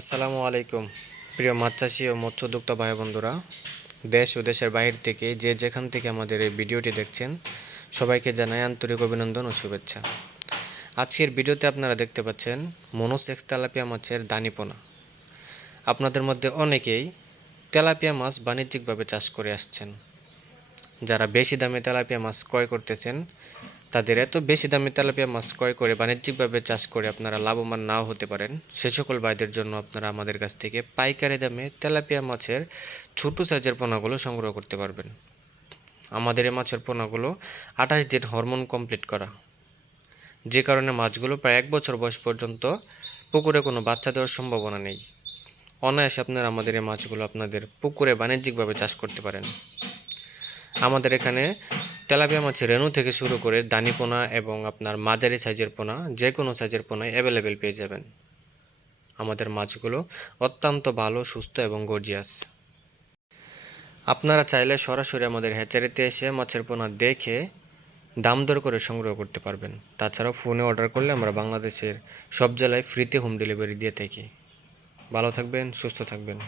আসসালামু আলাইকুম, প্রিয় মাছ ও মৎস্যোদ্যোক্তা ভাই বন্ধুরা দেশ ও দেশের বাইরে থেকে যে যেখান থেকে আমাদের এই ভিডিওটি দেখছেন, সবাইকে জানাই আন্তরিক অভিনন্দন ও শুভেচ্ছা। আজকের ভিডিওতে আপনারা দেখতে পাচ্ছেন মনোসেক্স তেলাপিয়া মাছের দানিপোনা। আপনাদের মধ্যে অনেকেই তেলাপিয়া মাছ বাণিজ্যিকভাবে চাষ করে আসছেন। যারা বেশি দামে তেলাপিয়া মাছ ক্রয় করতেছেন তাদের এত বেশি দামে তেলাপিয়া মাছ ক্রয় করে বাণিজ্যিকভাবে চাষ করে আপনারা লাভবান নাও হতে পারেন, সে সকল ভাইদের জন্য আপনারা আমাদের কাছ থেকে পাইকারি দামে তেলাপিয়া মাছের ছোটো সাইজের পোনাগুলো সংগ্রহ করতে পারবেন। আমাদের এই মাছের পোনাগুলো আঠাশ দিন হরমোন কমপ্লিট করা। যে কারণে মাছগুলো প্রায় এক বছর বয়স পর্যন্ত পুকুরে কোনো বাচ্চা দেওয়ার সম্ভাবনা নেই। অনায়াসে আপনারা আমাদের এই মাছগুলো আপনাদের পুকুরে বাণিজ্যিকভাবে চাষ করতে পারেন। আমাদের এখানে তেলাপিয়া মাছের রেনু থেকে শুরু করে দানি পোনা এবং আপনার মাঝারি সাইজের পোনা যে কোনো সাইজের পোনায় অ্যাভেলেবেল পেয়ে যাবেন। আমাদের মাছগুলো অত্যন্ত ভালো, সুস্থ এবং গর্জিয়াস আপনারা চাইলে সরাসরি আমাদের হ্যাচারিতে এসে মাছের পোনা দেখে দাম দর করে সংগ্রহ করতে পারবেন। তাছাড়াও ফোনে অর্ডার করলে আমরা বাংলাদেশের সব জেলায় ফ্রিতে হোম ডেলিভারি দিয়ে থাকি। ভালো থাকবেন, সুস্থ থাকবেন।